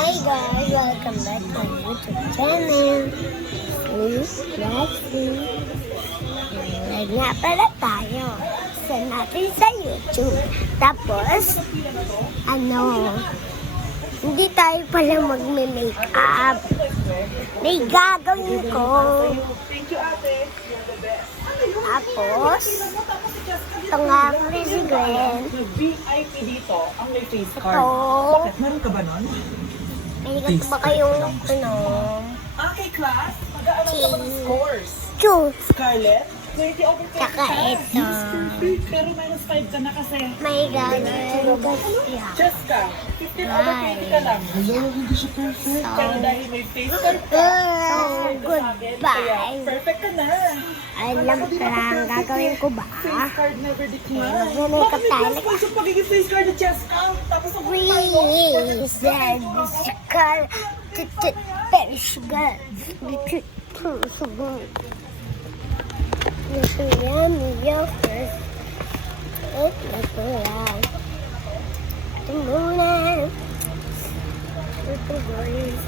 Hi guys, welcome back to my YouTube channel. Please watching. Live nga pala tayo. Send natin sa YouTube. Tapos, hindi tayo pala magme-makeup. May gagawin ko. Tapos, ito nga pala si Gwen. VIP dito, ang may face card. Ito. Bakit? Meron ka ba nun? May ikat ba kayong, Okay, class. Mag-aaral ka ba ng scores? Chu. Scarlett? 20 over 20 Tsaka ka? ito. Perfect. Pero minus 5 ka na kasi. May gagawin ko siya. Jessica, 15 over 20 ka lang. Hindi siya perfect. Pero dahil may face card ka, Goodbye. perfect ka na. Alam ko lang, gagawin ko ba? Face card never decline. Mag-makeup tayo. Bakit may points yung pagiging face card ni Jessica? Tapos ang Please, and sugar, very sugar. Yummy, first. Ito lang. Ito muna. Ito guys.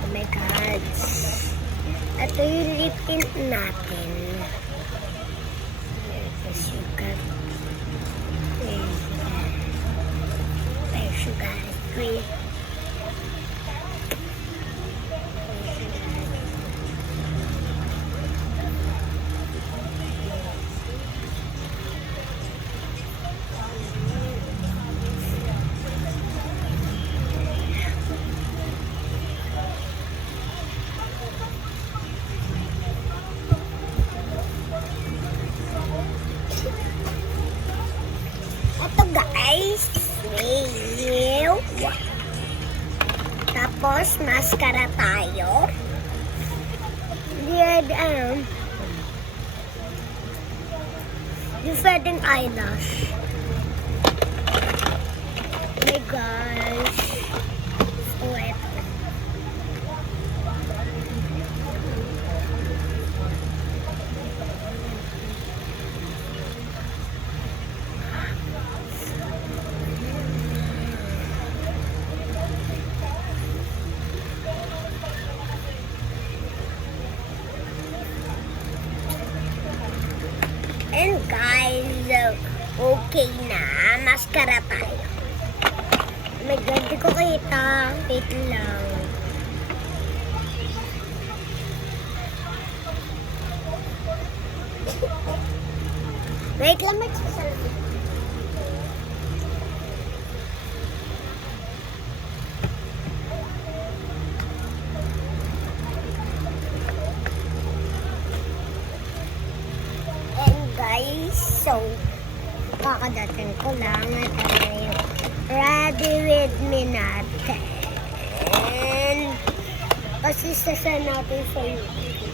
Oh my God. Ito yung lip tint natin. There's sugar. There's sugar. Great. Ito guys, may tapos mascara tayo. Yung pwedeng eyelash. Oh my gosh. Oh, eto. And guys, okay na. Mascara tayo. Oh my God, di ko kita. Wait lang. Wait lang, magsasalita. Guys, so kakadating ko lang at yung ready with me natin. Kasi sasya natin sa YouTube.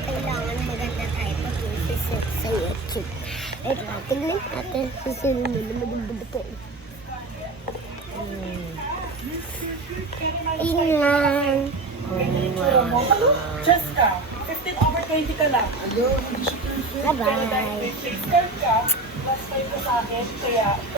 Kailangan maganda tayo pag-iisip sa YouTube. Ito natin lang natin sa sinunod na maganda. Ingan. Jessica, 15 over 20 ka lang. Bye-bye. Face card ka, last time ka sa akin, kaya